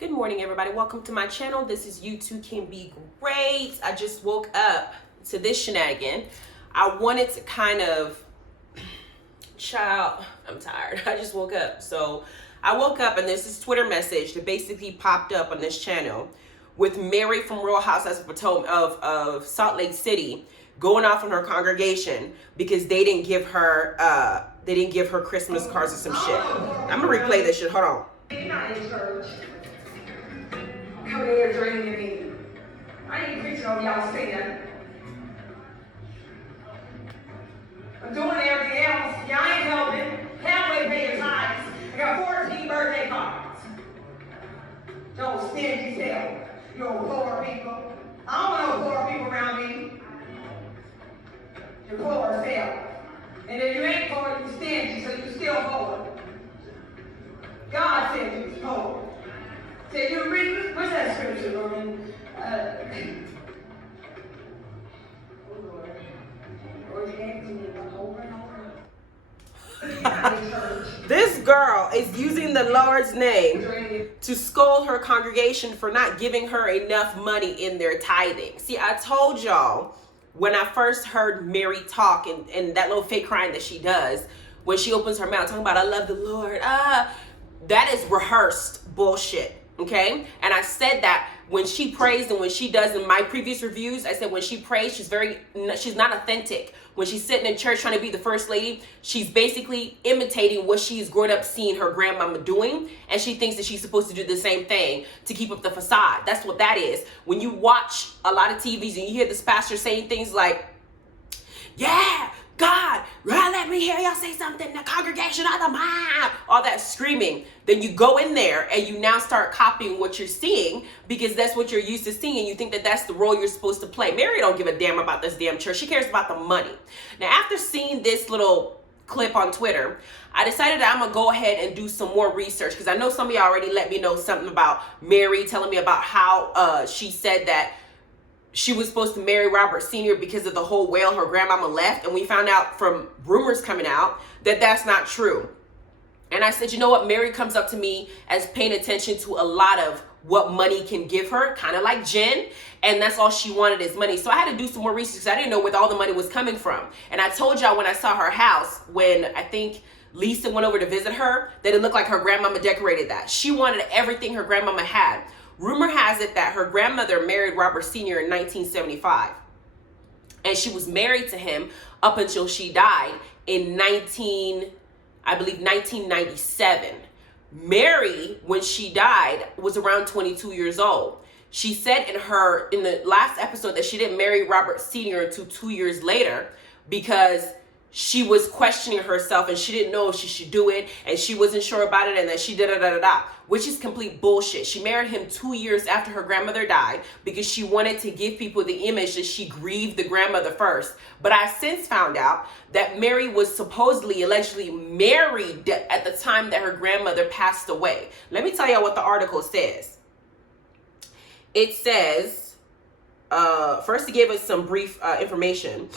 Good morning, everybody. Welcome to my channel. This is You Too Can Be Great. I just woke up to this shenanigan. I wanted to kind of, I'm tired. I just woke up. So I woke up and there's this Twitter message that basically popped up on this channel with Mary from Real Housewives of Salt Lake City going off on her congregation because they didn't give her Christmas cards or some shit. I'm gonna replay this shit. Hold on. You're not in church. Come here draining me. I ain't preaching on y'all sin. I'm doing everything else. Y'all ain't helping. Halfway paying tithes. I got 14 birthday cards. Don't stand yourself. You old poor people. I don't want no poor people around me. You're poor as hell. And if you ain't poor, you stingy, so you still poor. God said you was poor. Said you read, what's that scripture, Lord? This girl is using the Lord's name to scold her congregation for not giving her enough money in their tithing. See, I told y'all when I first heard Mary talk and that little fake crying that she does when she opens her mouth talking about I love the Lord. That is rehearsed bullshit. Okay, and I said that when she prays and when she does in my previous reviews, I said when she prays, she's not authentic. When she's sitting in church trying to be the first lady, she's basically imitating what she's grown up seeing her grandmama doing, and she thinks that she's supposed to do the same thing to keep up the facade. That's what that is. When you watch a lot of TVs and you hear this pastor saying things like, yeah, God, let me hear y'all say something, the congregation of the mind, all that screaming, then you go in there and you now start copying what you're seeing because that's what you're used to seeing and you think that that's the role you're supposed to play. Mary don't give a damn about this damn church. She cares about the money. Now, after seeing this little clip on Twitter, I decided that I'm gonna go ahead and do some more research because I know some of y'all already let me know something about Mary, telling me about how she said that she was supposed to marry Robert Sr. because of the whole wail her grandmama left. And we found out from rumors coming out that that's not true. And I said, you know what? Mary comes up to me as paying attention to a lot of what money can give her, kind of like Jen. And that's all she wanted is money. So I had to do some more research because I didn't know where all the money was coming from. And I told y'all when I saw her house, when I think Lisa went over to visit her, that it looked like her grandmama decorated that. She wanted everything her grandmama had. Rumor has it that her grandmother married Robert Sr. in 1975. And she was married to him up until she died in 1997. Mary, when she died, was around 22 years old. She said in the last episode that she didn't marry Robert Sr. until 2 years later because she was questioning herself and she didn't know if she should do it and she wasn't sure about it and that she da-da-da-da-da, which is complete bullshit. She married him 2 years after her grandmother died because she wanted to give people the image that she grieved the grandmother first. But I since found out that Mary was allegedly married at the time that her grandmother passed away. Let me tell y'all what the article says. It says, first it gave us some brief information.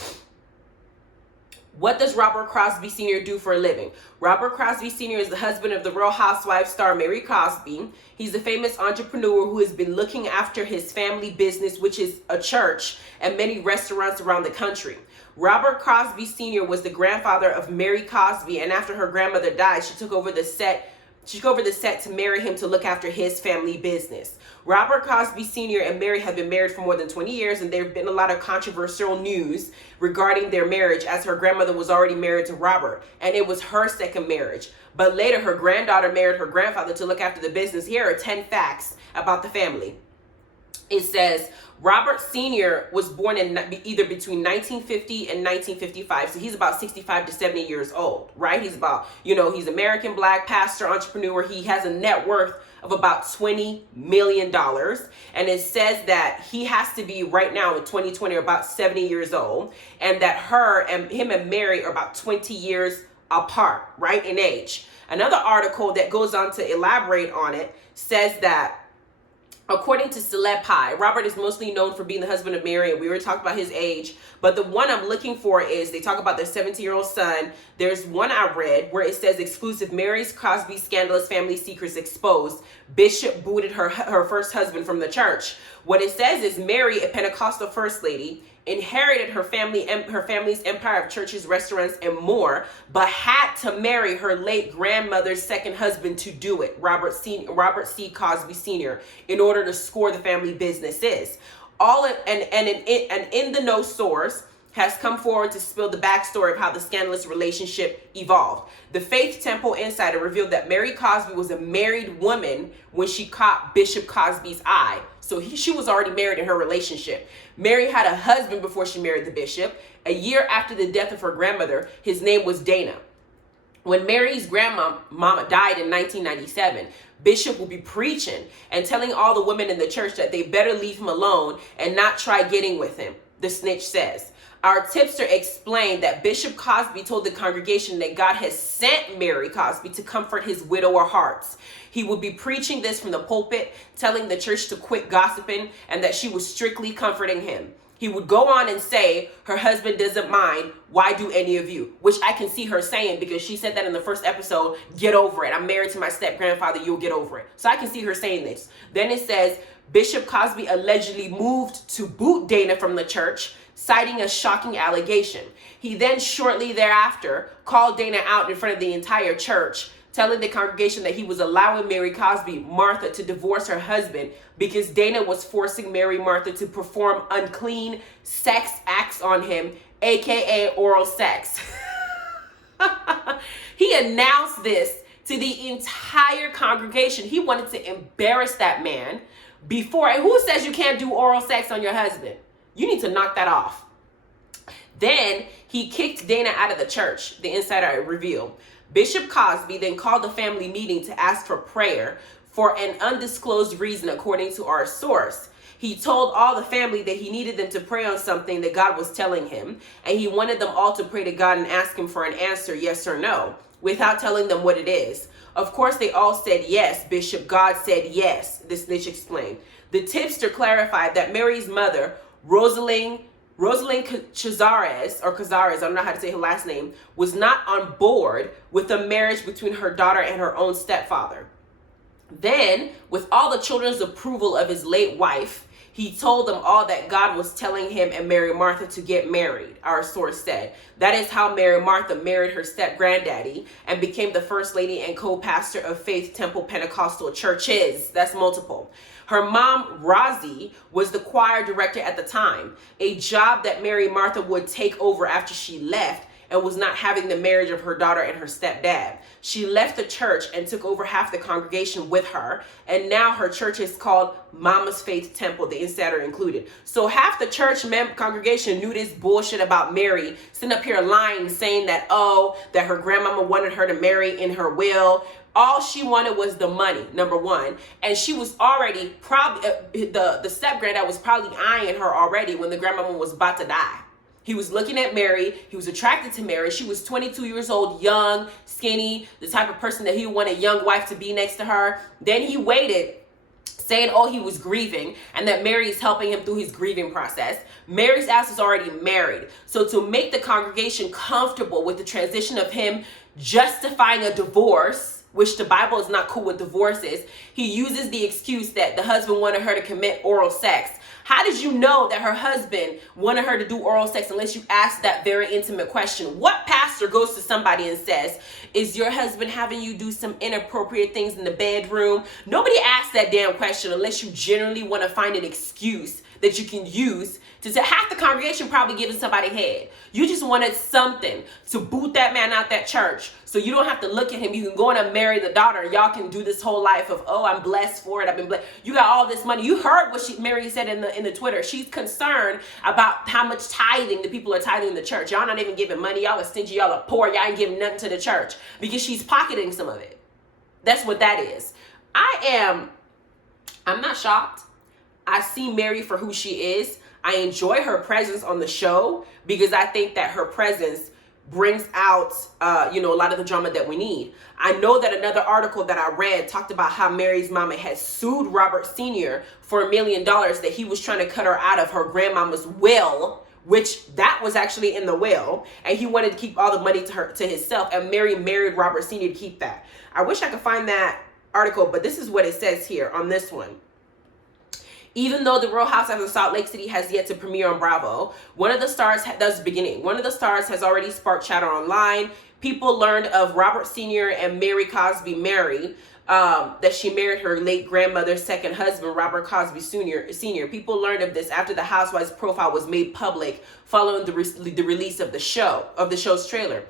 What does Robert Crosby Sr. do for a living? Robert Crosby Sr. is the husband of the Real Housewives star Mary Crosby. He's a famous entrepreneur who has been looking after his family business, which is a church and many restaurants around the country. Robert Crosby Sr. was the grandfather of Mary Crosby, and after her grandmother died, she took over the set to marry him to look after his family business. Robert Crosby Sr. and Mary have been married for more than 20 years, and there have been a lot of controversial news regarding their marriage, as her grandmother was already married to Robert, and it was her second marriage. But later, her granddaughter married her grandfather to look after the business. Here are 10 facts about the family. It says, Robert Sr. was born in either between 1950 and 1955. So he's about 65 to 70 years old, right? He's about, he's American black pastor, entrepreneur. He has a net worth of about $20 million. And it says that he has to be right now in 2020 about 70 years old. And that him and Mary are about 20 years apart, right, in age. Another article that goes on to elaborate on it says that According to Celeb Pie, Robert is mostly known for being the husband of Mary, and we already talked about his age. But the one I'm looking for is, they talk about their 17-year-old son. There's one I read where it says, exclusive, Mary's Crosby scandalous family secrets exposed. Bishop booted her first husband from the church. What it says is, Mary, a Pentecostal first lady, inherited her family's empire of churches, restaurants, and more, but had to marry her late grandmother's second husband to do it, Robert C. Crosby Sr., in order to score the family businesses. An in-the-know source has come forward to spill the backstory of how the scandalous relationship evolved. The Faith Temple Insider revealed that Mary Crosby was a married woman when she caught Bishop Crosby's eye. So she was already married in her relationship. Mary had a husband before she married the bishop. A year after the death of her grandmother, his name was Dana. When Mary's grandmama died in 1997, Bishop will be preaching and telling all the women in the church that they better leave him alone and not try getting with him, the snitch says. Our tipster explained that Bishop Crosby told the congregation that God has sent Mary Crosby to comfort his widower hearts. He would be preaching this from the pulpit, telling the church to quit gossiping and that she was strictly comforting him. He would go on and say, her husband doesn't mind, why do any of you? Which I can see her saying, because she said that in the first episode, get over it. I'm married to my step-grandfather, you'll get over it. So I can see her saying this. Then it says, Bishop Crosby allegedly moved to boot Dana from the church, citing a shocking allegation. He then shortly thereafter called Dana out in front of the entire church, telling the congregation that he was allowing Mary Crosby, Martha, to divorce her husband because Dana was forcing Mary Martha to perform unclean sex acts on him, aka oral sex. He announced this to the entire congregation. He wanted to embarrass that man before. And who says you can't do oral sex on your husband? You need to knock that off. Then he kicked Dana out of the church, the insider revealed. Bishop Crosby then called a family meeting to ask for prayer for an undisclosed reason, according to our source. He told all the family that he needed them to pray on something that God was telling him, and he wanted them all to pray to God and ask him for an answer, yes or no, without telling them what it is. Of course, they all said yes, Bishop. God said yes, the snitch explained. The tipster clarified that Mary's mother, Rosalind Cazares, I don't know how to say her last name, was not on board with the marriage between her daughter and her own stepfather. Then, with all the children's approval of his late wife, he told them all that God was telling him and Mary Martha to get married, our source said. That is how Mary Martha married her step-granddaddy and became the first lady and co-pastor of Faith Temple Pentecostal churches. That's multiple. Her mom, Rosie, was the choir director at the time, a job that Mary Martha would take over after she left and was not having the marriage of her daughter and her stepdad. She left the church and took over half the congregation with her, and now her church is called Mama's Faith Temple, the insider included. So half the church congregation knew this bullshit about Mary, sitting up here lying, saying that, that her grandmama wanted her to marry in her will. All she wanted was the money, number one. And she was already probably, the step-granddad was probably eyeing her already when the grandmama was about to die. He was looking at Mary. He was attracted to Mary. She was 22 years old, young, skinny, the type of person that he would want a young wife to be next to her. Then he waited, saying, he was grieving and that Mary is helping him through his grieving process. Mary's ass was already married. So to make the congregation comfortable with the transition of him justifying a divorce, which the Bible is not cool with divorces, he uses the excuse that the husband wanted her to commit oral sex. How did you know that her husband wanted her to do oral sex unless you ask that very intimate question? What pastor goes to somebody and says, is your husband having you do some inappropriate things in the bedroom? Nobody asks that damn question unless you generally want to find an excuse that you can use to say. Half the congregation probably giving somebody head. You just wanted something to boot that man out that church so you don't have to look at him. You can go in and marry the daughter. Y'all can do this whole life of, I'm blessed for it. I've been blessed. You got all this money. You heard what Mary said in the Twitter. She's concerned about how much tithing the people are tithing in the church. Y'all not even giving money. Y'all are stingy. Y'all are poor. Y'all ain't giving nothing to the church because she's pocketing some of it. That's what that is. I'm not shocked. I see Mary for who she is. I enjoy her presence on the show because I think that her presence brings out, a lot of the drama that we need. I know that another article that I read talked about how Mary's mama had sued Robert Sr. for $1 million that he was trying to cut her out of her grandmama's will, which that was actually in the will, and he wanted to keep all the money to himself, and Mary married Robert Sr. to keep that. I wish I could find that article, but this is what it says here on this one. Even though the Real Housewives of Salt Lake City has yet to premiere on Bravo, one of the stars has already sparked chatter online. People learned of Robert Sr. and Mary Cosby that she married her late grandmother's second husband, Robert Cosby Sr. People learned of this after the Housewives profile was made public following the release of the show's trailer.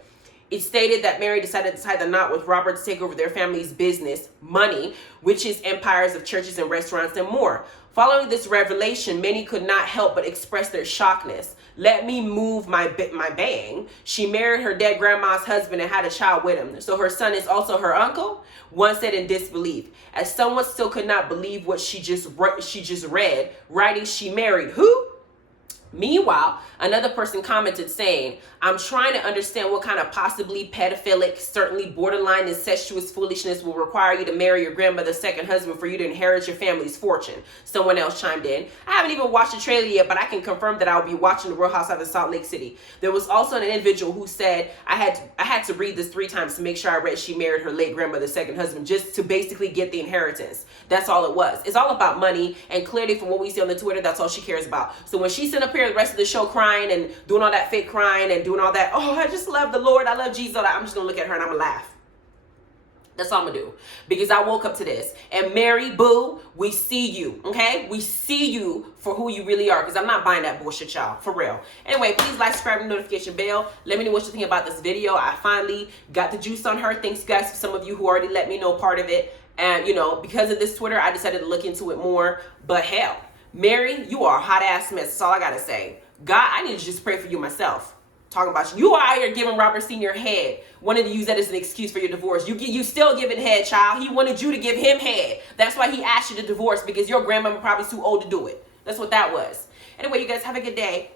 It stated that Mary decided to tie the knot with Robert to take over their family's business, money, witches, empires of churches and restaurants, and more. Following this revelation, many could not help but express their shockness. Let me move my bang. She married her dead grandma's husband and had a child with him. So her son is also her uncle? One said in disbelief. As someone still could not believe what she just read, writing she married who? Meanwhile, another person commented saying, I'm trying to understand what kind of possibly pedophilic, certainly borderline incestuous foolishness will require you to marry your grandmother's second husband for you to inherit your family's fortune. Someone else chimed in. I haven't even watched the trailer yet, but I can confirm that I'll be watching the Real Housewives of Salt Lake City. There was also an individual who said, I had to read this 3 times to make sure I read she married her late grandmother's second husband just to basically get the inheritance. That's all it was. It's all about money, and clearly from what we see on the Twitter, that's all she cares about. So when she sent up here the rest of the show crying and doing all that fake crying and doing all that, oh, I just love the Lord, I love Jesus, I'm just gonna look at her and I'm gonna laugh. That's all I'm gonna do, because I woke up to this. And Mary, boo, we see you, okay? We see you for who you really are, because I'm not buying that bullshit, y'all, for real. Anyway, please like, subscribe, and notification bell. Let me know what you think about this video. I finally got the juice on her. Thanks, guys, for some of you who already let me know part of it. And, because of this Twitter, I decided to look into it more. But hell, Mary, you are a hot-ass mess. That's all I gotta say. God, I need to just pray for you myself. Talking about you. You are out here giving Robert Sr. head. Wanted to use that as an excuse for your divorce. You still giving head, child. He wanted you to give him head. That's why he asked you to divorce, because your grandmama probably too old to do it. That's what that was. Anyway, you guys have a good day.